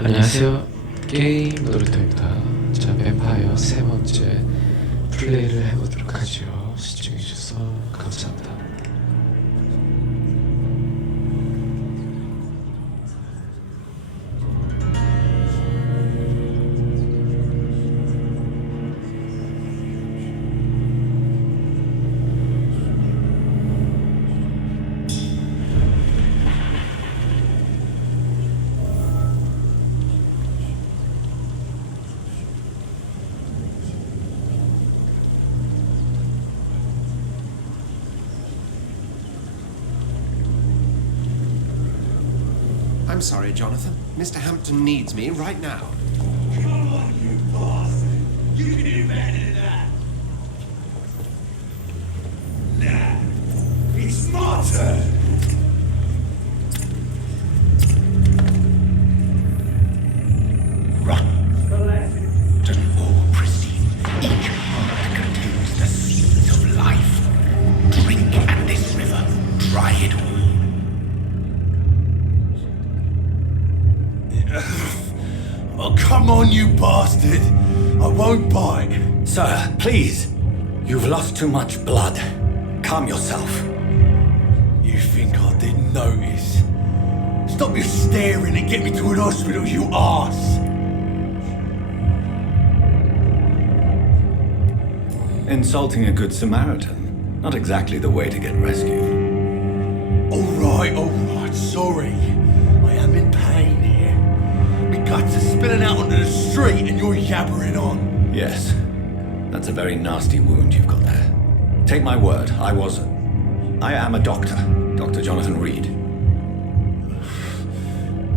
안녕하세요. 게임 놀이터입니다. 자, 뱀파이어 세 번째 플레이를 해보도록 하죠. 시청해주셔서 감사합니다. I'm sorry, Jonathan. Mr. Hampton needs me right now. Come on, you bastard! You can do better than that! Nah, it's my turn! Run. To all pristine. Each heart contains the seeds of life. Drink at this river. Dry it all. Oh, come on, you bastard! I won't bite. Sir, please. You've lost too much blood. Calm yourself. You think I didn't notice? Stop your staring and get me to an hospital, you arse! Insulting a good Samaritan. Not exactly the way to get rescued. Alright, sorry. I am in pain here. My guts are spilling out onto the street and you're yabbering on. Yes. That's a very nasty wound you've got there. Take my word, I am a doctor. Dr. Jonathan Reed.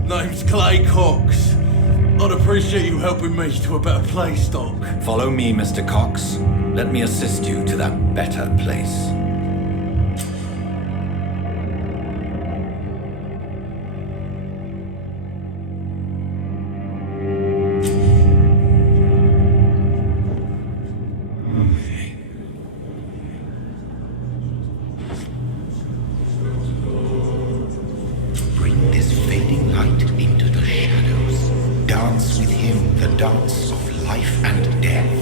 Name's Clay Cox. I'd appreciate you helping me to a better place, Doc. Follow me, Mr. Cox. Let me assist you to that better place. Bring this fading light into the shadows. Dance with him the dance of life and death.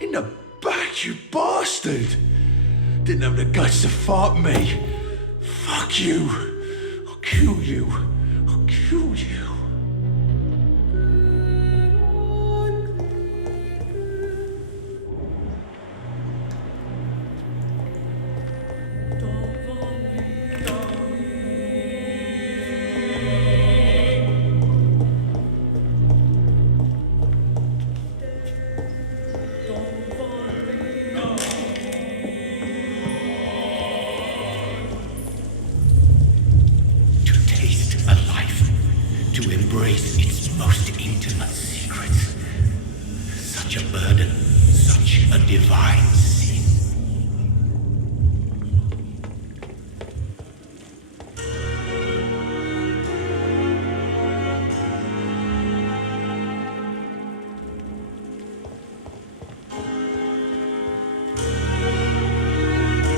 In the back, you bastard! Didn't have the guts to fart me. Fuck you. I'll kill you. I'll kill you. To taste a life, to embrace its most intimate secrets. Such a burden, such a divine sin.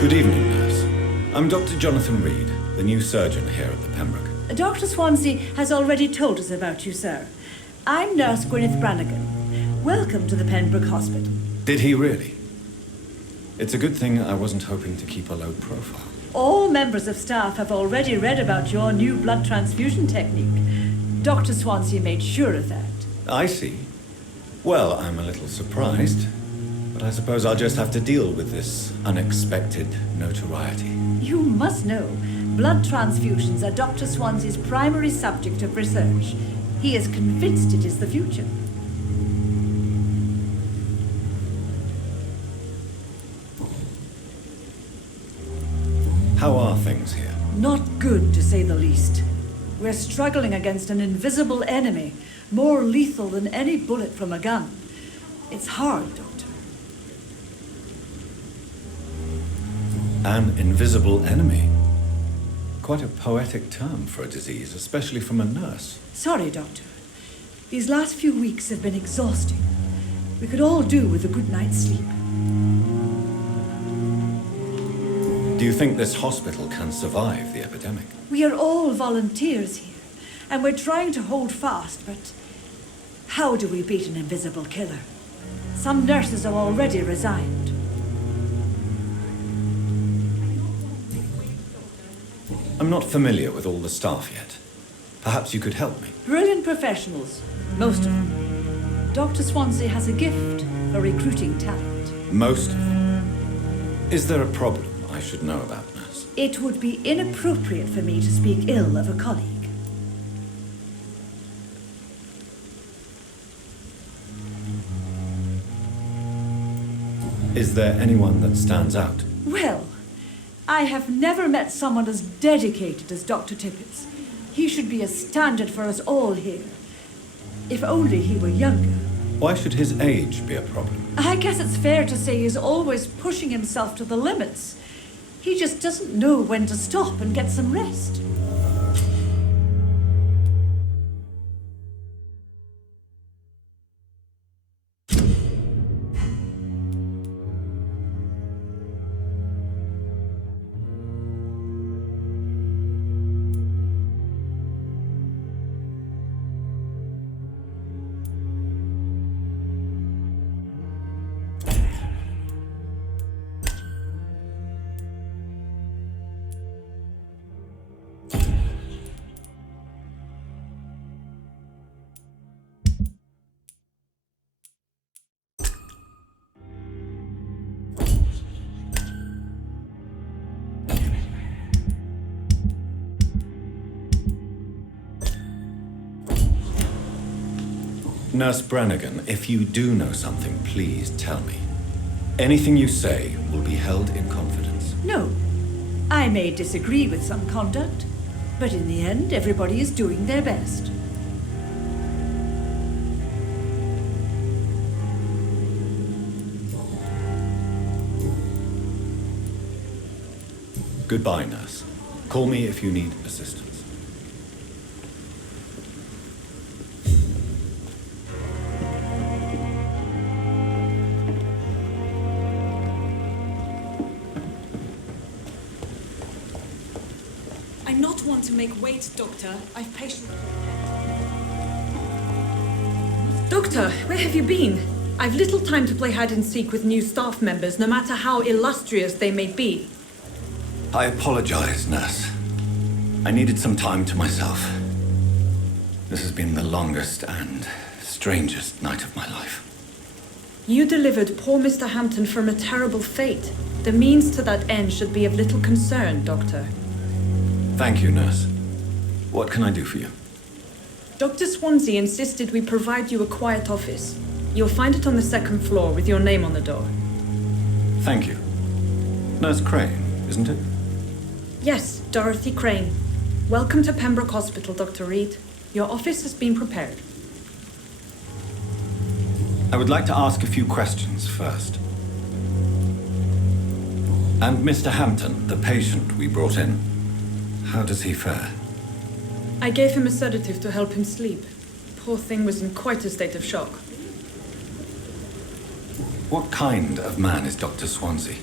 Good evening, nurse. I'm Dr. Jonathan Reed, the new surgeon here at the Pembroke. Dr. Swansea has already told us about you, sir. I'm Nurse Gwyneth Brannigan. Welcome to the Pembroke Hospital. Did he really? It's a good thing I wasn't hoping to keep a low profile. All members of staff have already read about your new blood transfusion technique. Dr. Swansea made sure of that. I see. Well, I'm a little surprised, but I suppose I'll just have to deal with this unexpected notoriety. You must know, blood transfusions are Dr. Swansea's primary subject of research. He is convinced it is the future. How are things here? Not good, to say the least. We're struggling against an invisible enemy, more lethal than any bullet from a gun. It's hard, Doctor. An invisible enemy? Quite a poetic term for a disease, especially from a nurse. Sorry, Doctor. These last few weeks have been exhausting. We could all do with a good night's sleep. Do you think this hospital can survive the epidemic? We are all volunteers here, and we're trying to hold fast, but how do we beat an invisible killer? Some nurses have already resigned. I'm not familiar with all the staff yet. Perhaps you could help me. Brilliant professionals, most of them. Dr. Swansea has a gift for recruiting talent. Most of them. Is there a problem I should know about, nurse? It would be inappropriate for me to speak ill of a colleague. Is there anyone that stands out? Well, I have never met someone as dedicated as Dr. Tippett's. He should be a standard for us all here. If only he were younger. Why should his age be a problem? I guess it's fair to say he's always pushing himself to the limits. He just doesn't know when to stop and get some rest. Nurse Brannigan, if you do know something, please tell me. Anything you say will be held in confidence. No. I may disagree with some conduct, but in the end, everybody is doing their best. Goodbye, nurse. Call me if you need assistance. I'm not one to make wait, Doctor. I've patiently... Doctor, where have you been? I've little time to play hide and seek with new staff members, no matter how illustrious they may be. I apologize, nurse. I needed some time to myself. This has been the longest and strangest night of my life. You delivered poor Mr. Hampton from a terrible fate. The means to that end should be of little concern, Doctor. Thank you, nurse. What can I do for you? Dr. Swansea insisted we provide you a quiet office. You'll find it on the second floor with your name on the door. Thank you. Nurse Crane, isn't it? Yes, Dorothy Crane. Welcome to Pembroke Hospital, Dr. Reed. Your office has been prepared. I would like to ask a few questions first. And Mr. Hampton, the patient we brought in, how does he fare? I gave him a sedative to help him sleep. Poor thing was in quite a state of shock. What kind of man is Dr. Swansea?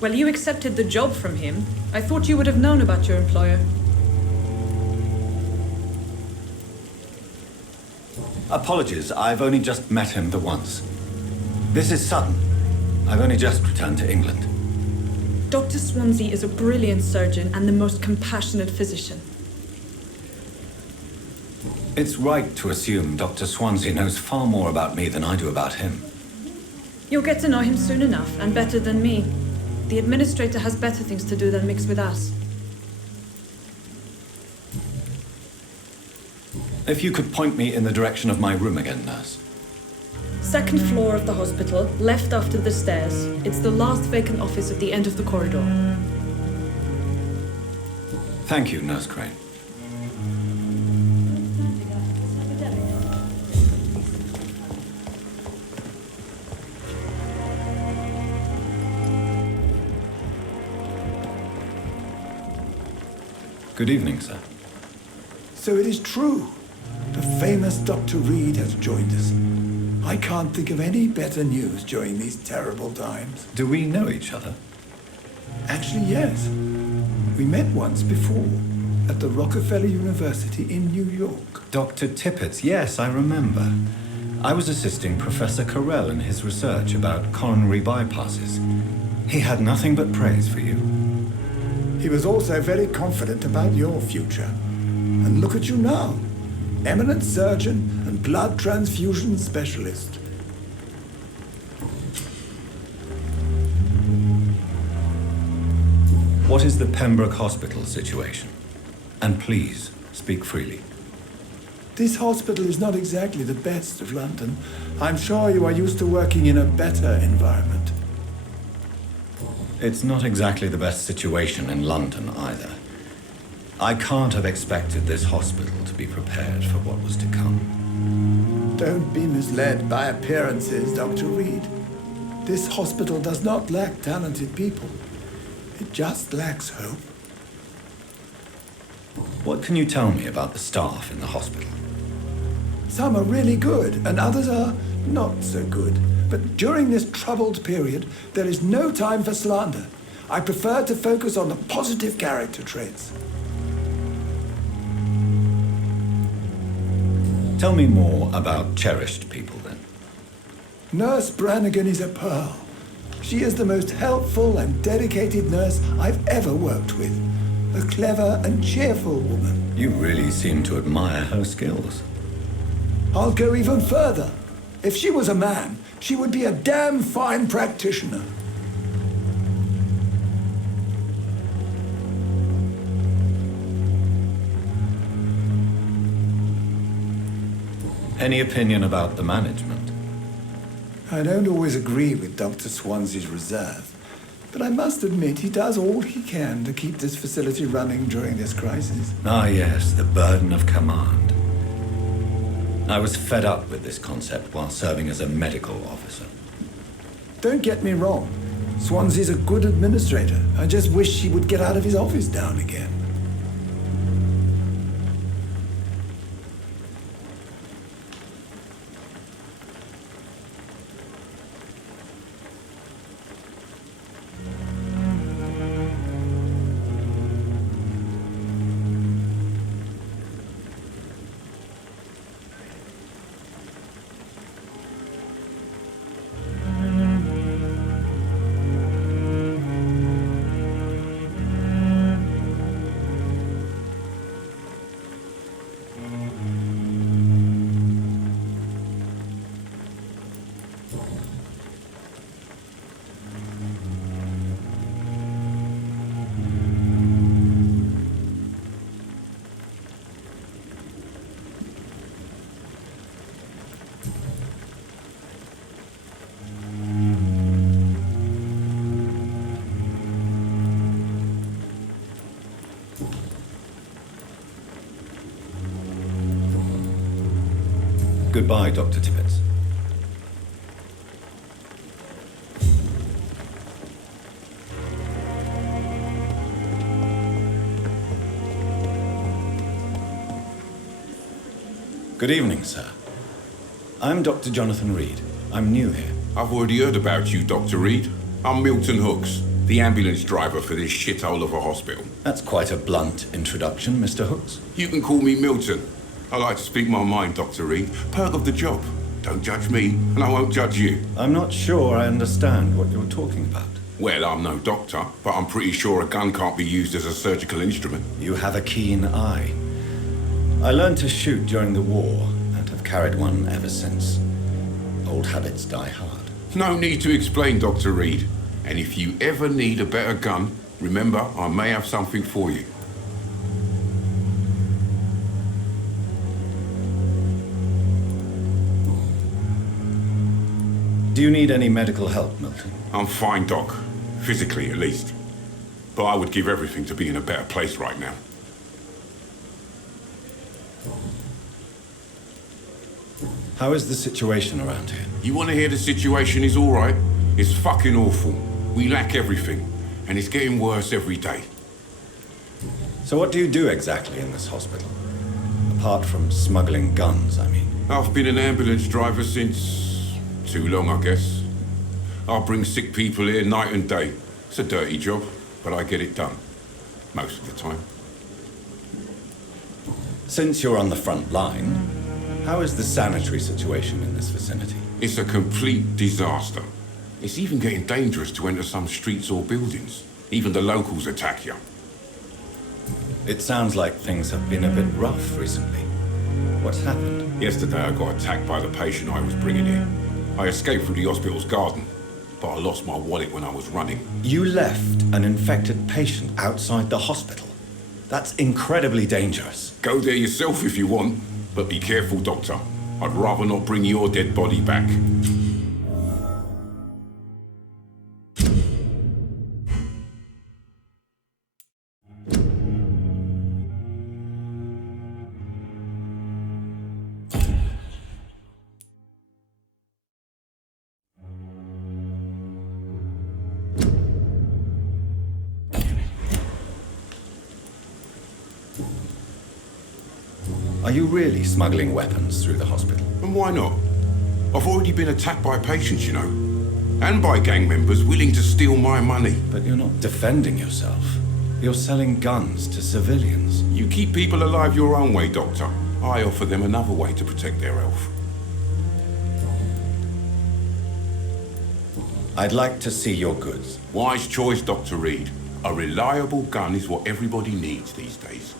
Well, you accepted the job from him. I thought you would have known about your employer. Apologies, I've only just met him the once. This is Sutton. I've only just returned to England. Dr. Swansea is a brilliant surgeon and the most compassionate physician. It's right to assume Dr. Swansea knows far more about me than I do about him. You'll get to know him soon enough, and better than me. The administrator has better things to do than mix with us. If you could point me in the direction of my room again, nurse. Second floor of the hospital, left after the stairs. It's the last vacant office at the end of the corridor. Thank you, Nurse Crane. Good evening, sir. So it is true. The famous Dr. Reed has joined us. I can't think of any better news during these terrible times. Do we know each other? Actually, yes. We met once before at the Rockefeller University in New York. Dr. Tippett, yes, I remember. I was assisting Professor Carell in his research about coronary bypasses. He had nothing but praise for you. He was also very confident about your future. And look at you now. Eminent surgeon and blood transfusion specialist. What is the Pembroke Hospital situation? And please, speak freely. This hospital is not exactly the best of London. I'm sure you are used to working in a better environment. It's not exactly the best situation in London either. I can't have expected this hospital to be prepared for what was to come. Don't be misled by appearances, Dr. Reed. This hospital does not lack talented people. It just lacks hope. What can you tell me about the staff in the hospital? Some are really good, and others are not so good. But during this troubled period, there is no time for slander. I prefer to focus on the positive character traits. Tell me more about cherished people, then. Nurse Brannigan is a pearl. She is the most helpful and dedicated nurse I've ever worked with. A clever and cheerful woman. You really seem to admire her skills. I'll go even further. If she was a man, she would be a damn fine practitioner. Any opinion about the management? I don't always agree with Dr. Swansea's reserve, but I must admit he does all he can to keep this facility running during this crisis. Ah, yes, the burden of command. I was fed up with this concept while serving as a medical officer. Don't get me wrong. Swansea's a good administrator. I just wish he would get out of his office now and again. Goodbye, Dr. Tippett. Good evening, sir. I'm Dr. Jonathan Reed. I'm new here. I've already heard about you, Dr. Reed. I'm Milton Hooks, the ambulance driver for this shithole of a hospital. That's quite a blunt introduction, Mr. Hooks. You can call me Milton. I like to speak my mind, Dr. Reed. Perk of the job. Don't judge me, and I won't judge you. I'm not sure I understand what you're talking about. Well, I'm no doctor, but I'm pretty sure a gun can't be used as a surgical instrument. You have a keen eye. I learned to shoot during the war, and have carried one ever since. Old habits die hard. No need to explain, Dr. Reed. And if you ever need a better gun, remember, I may have something for you. Do you need any medical help, Milton? I'm fine, Doc. Physically, at least. But I would give everything to be in a better place right now. How is the situation around here? You want to hear the situation is all right? It's fucking awful. We lack everything, and it's getting worse every day. So what do you do exactly in this hospital? Apart from smuggling guns, I mean. I've been an ambulance driver since... too long, I guess. I bring sick people here night and day. It's a dirty job, but I get it done. Most of the time. Since you're on the front line, how is the sanitary situation in this vicinity? It's a complete disaster. It's even getting dangerous to enter some streets or buildings. Even the locals attack you. It sounds like things have been a bit rough recently. What's happened? Yesterday I got attacked by the patient I was bringing in. I escaped through the hospital's garden, but I lost my wallet when I was running. You left an infected patient outside the hospital. That's incredibly dangerous. Go there yourself if you want, but be careful, Doctor. I'd rather not bring your dead body back. Are you really smuggling weapons through the hospital? And why not? I've already been attacked by patients, you know. And by gang members willing to steal my money. But you're not defending yourself. You're selling guns to civilians. You keep people alive your own way, Doctor. I offer them another way to protect their health. I'd like to see your goods. Wise choice, Dr. Reed. A reliable gun is what everybody needs these days.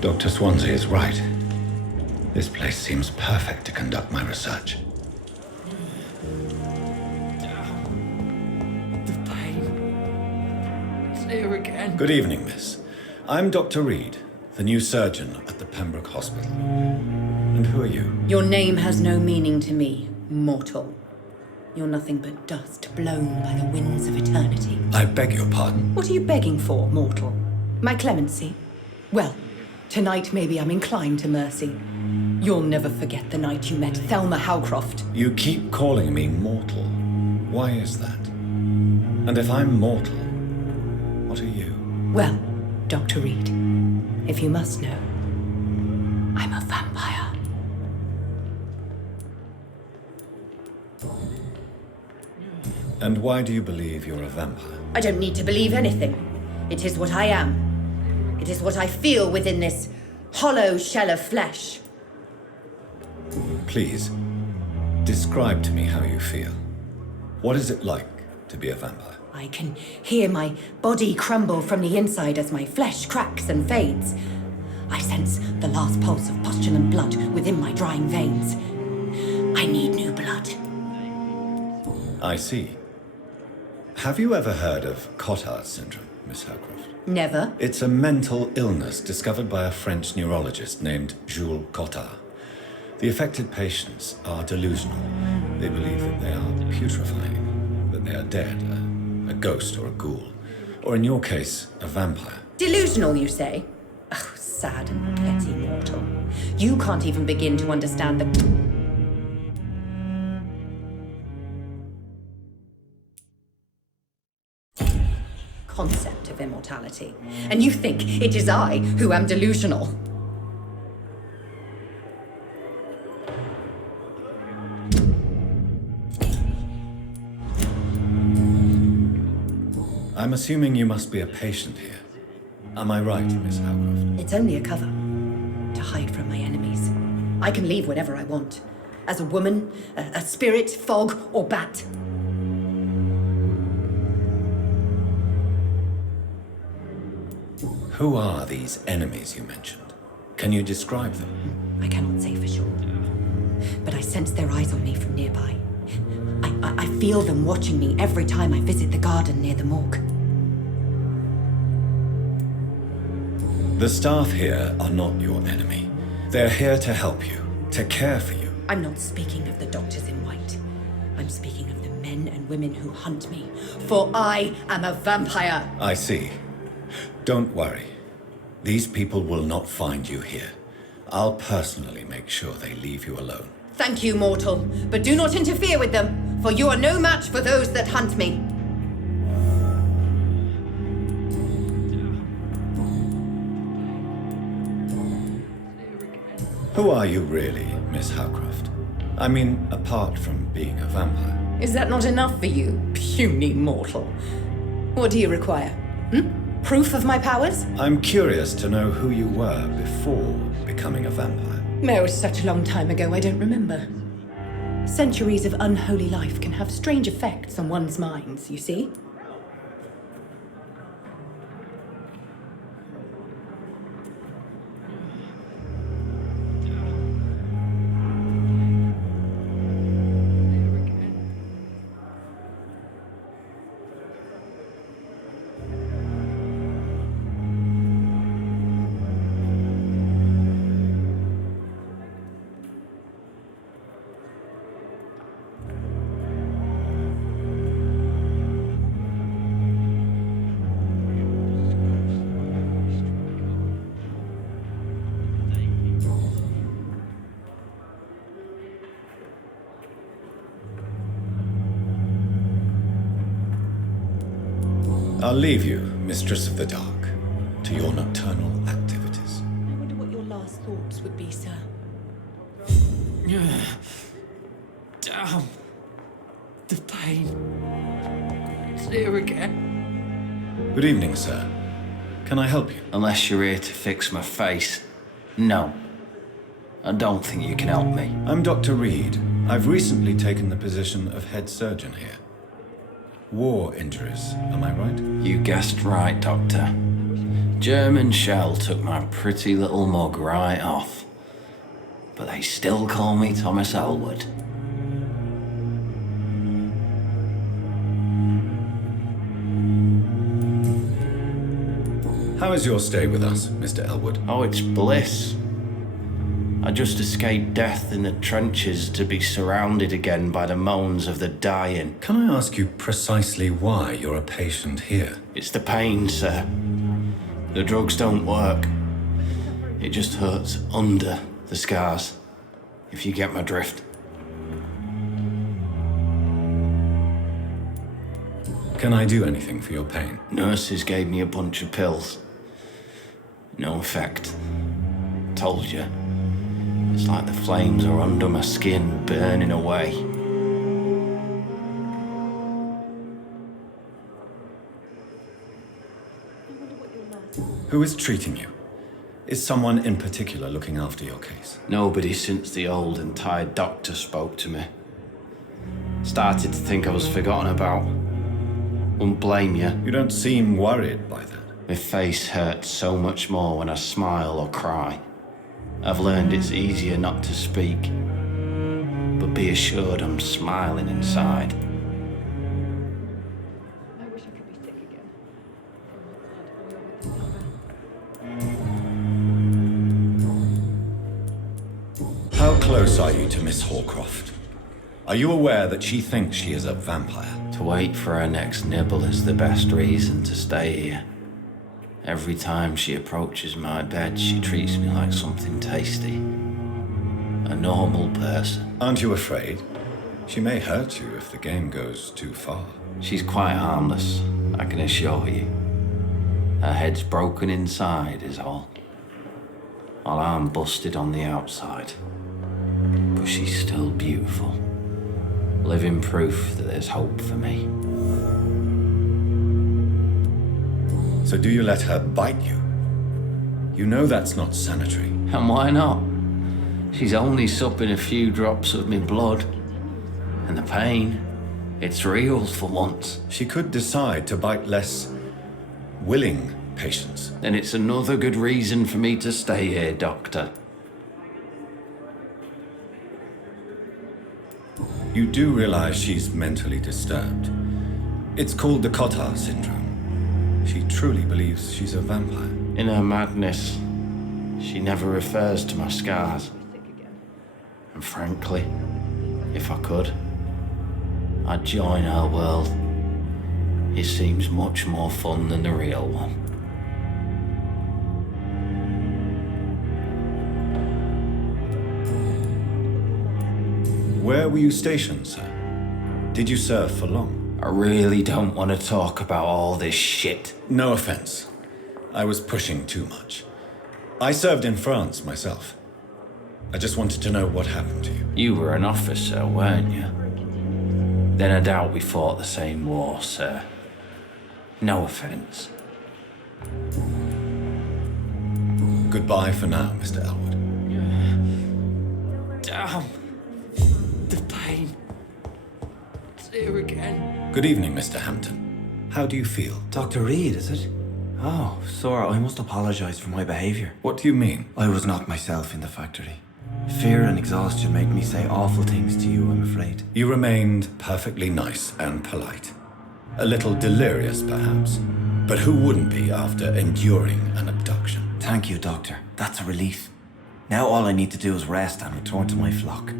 Dr. Swansea is right. This place seems perfect to conduct my research. The pain. It's here again. Good evening, miss. I'm Dr. Reed, the new surgeon at the Pembroke Hospital. And who are you? Your name has no meaning to me, mortal. You're nothing but dust blown by the winds of eternity. I beg your pardon. What are you begging for, mortal? My clemency? Well, tonight maybe I'm inclined to mercy. You'll never forget the night you met Thelma Howcroft. You keep calling me mortal. Why is that? And if I'm mortal, what are you? Well, Dr. Reed, if you must know, I'm a vampire. And why do you believe you're a vampire? I don't need to believe anything. It is what I am. It is what I feel within this hollow shell of flesh. Please, describe to me how you feel. What is it like to be a vampire? I can hear my body crumble from the inside as my flesh cracks and fades. I sense the last pulse of postulant blood within my drying veins. I need new blood. I see. Have you ever heard of Cotard syndrome, Miss Howcroft? Never. It's a mental illness discovered by a French neurologist named Jules Cotard. The affected patients are delusional. They believe that they are putrefying, that they are dead, a ghost or a ghoul, or in your case, a vampire. Delusional, you say? Oh, sad and petty mortal. You can't even begin to understand the concept of immortality. And you think it is I who am delusional. I'm assuming you must be a patient here. Am I right, Miss Howcroft? It's only a cover to hide from my enemies. I can leave whenever I want. As a woman, a spirit, fog, or bat. Who are these enemies you mentioned? Can you describe them? I cannot say for sure. But I sense their eyes on me from nearby. I feel them watching me every time I visit the garden near the morgue. The staff here are not your enemy. They're here to help you, to care for you. I'm not speaking of the doctors in white. I'm speaking of the men and women who hunt me, for I am a vampire. I see. Don't worry. These people will not find you here. I'll personally make sure they leave you alone. Thank you, mortal, but do not interfere with them, for you are no match for those that hunt me. Who are you really, Miss Howcroft? I mean, apart from being a vampire. Is that not enough for you, puny mortal? What do you require? Proof of my powers? I'm curious to know who you were before becoming a vampire. No, it's such a long time ago, I don't remember. Centuries of unholy life can have strange effects on one's minds, you see? I'll leave you, Mistress of the Dark, to your nocturnal activities. I wonder what your last thoughts would be, sir. Damn. The pain. It's here again. Good evening, sir. Can I help you? Unless you're here to fix my face. No. I don't think you can help me. I'm Dr. Reed. I've recently taken the position of head surgeon here. War injuries, am I right? You guessed right, Doctor. German shell took my pretty little mug right off. But they still call me Thomas Elwood. How is your stay with us, Mr. Elwood? Oh, it's bliss. I just escaped death in the trenches to be surrounded again by the moans of the dying. Can I ask you precisely why you're a patient here? It's the pain, sir. The drugs don't work. It just hurts under the scars, if you get my drift. Can I do anything for your pain? Nurses gave me a bunch of pills. No effect. Told you. It's like the flames are under my skin, burning away. Who is treating you? Is someone in particular looking after your case? Nobody since the old and tired doctor spoke to me. Started to think I was forgotten about. Wouldn't blame you. You don't seem worried by that. My face hurts so much more when I smile or cry. I've learned it's easier not to speak. But be assured I'm smiling inside. I wish I could be sick again. How close are you to Miss Hawcroft? Are you aware that she thinks she is a vampire? To wait for her next nibble is the best reason to stay here. Every time she approaches my bed, she treats me like something tasty. A normal person. Aren't you afraid? She may hurt you if the game goes too far. She's quite harmless, I can assure you. Her head's broken inside is all. While I'm busted on the outside. But she's still beautiful. Living proof that there's hope for me. So do you let her bite you? You know that's not sanitary. And why not? She's only supping a few drops of me blood. And the pain, it's real for once. She could decide to bite less willing patients. Then it's another good reason for me to stay here, Doctor. You do realize she's mentally disturbed. It's called the Cotard syndrome. She truly believes she's a vampire. In her madness, she never refers to my scars. And frankly, if I could, I'd join her world. It seems much more fun than the real one. Where were you stationed, sir? Did you serve for long? I really don't want to talk about all this shit. No offense. I was pushing too much. I served in France myself. I just wanted to know what happened to you. You were an officer, weren't you? Then I doubt we fought the same war, sir. No offense. Goodbye for now, Mr. Elwood. Damn. The pain. It's here again. Good evening, Mr. Hampton. How do you feel? Dr. Reed, is it? Oh, sir, I must apologize for my behavior. What do you mean? I was not myself in the factory. Fear and exhaustion made me say awful things to you, I'm afraid. You remained perfectly nice and polite. A little delirious, perhaps. But who wouldn't be after enduring an abduction? Thank you, Doctor. That's a relief. Now all I need to do is rest and return to my flock.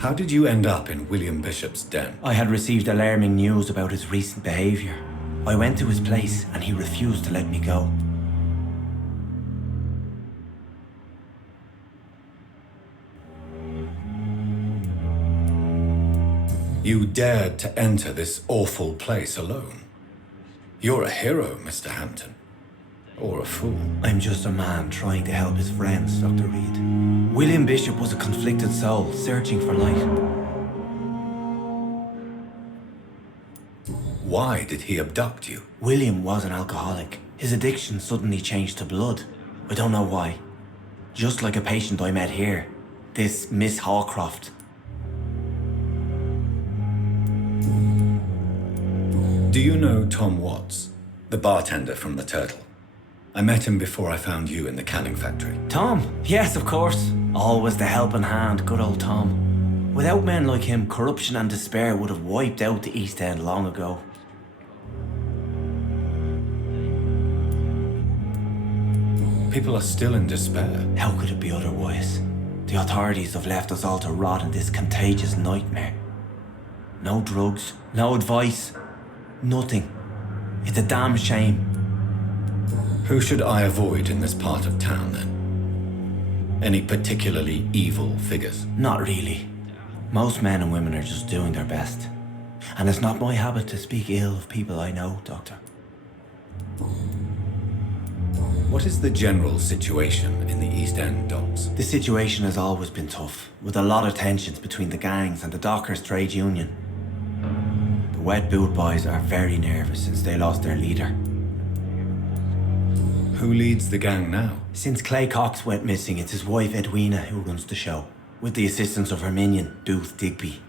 How did you end up in William Bishop's den? I had received alarming news about his recent behavior. I went to his place and he refused to let me go. You dared to enter this awful place alone. You're a hero, Mr. Hampton. Or a fool. I'm just a man trying to help his friends, Dr. Reed. William Bishop was a conflicted soul, searching for light. Why did he abduct you? William was an alcoholic. His addiction suddenly changed to blood. I don't know why. Just like a patient I met here. This Miss Hawcroft. Do you know Tom Watts, the bartender from the Turtle? I met him before I found you in the canning factory. Tom? Yes, of course. Always the helping hand, good old Tom. Without men like him, corruption and despair would have wiped out the East End long ago. People are still in despair. How could it be otherwise? The authorities have left us all to rot in this contagious nightmare. No drugs, no advice, nothing. It's a damn shame. Who should I avoid in this part of town, then? Any particularly evil figures? Not really. Most men and women are just doing their best. And it's not my habit to speak ill of people I know, Doctor. What is the general situation in the East End docks? The situation has always been tough, with a lot of tensions between the gangs and the dockers' trade union. The Wet Boot Boys are very nervous since they lost their leader. Who leads the gang now? Since Clay Cox went missing, it's his wife Edwina who runs the show, with the assistance of her minion, Booth Digby.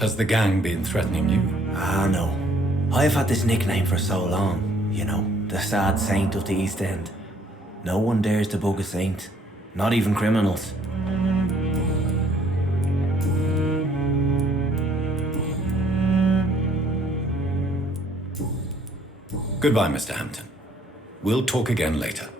Has the gang been threatening you? Ah, no. I've had this nickname for so long, you know, the sad saint of the East End. No one dares to bug a saint, not even criminals. Goodbye, Mr. Hampton. We'll talk again later.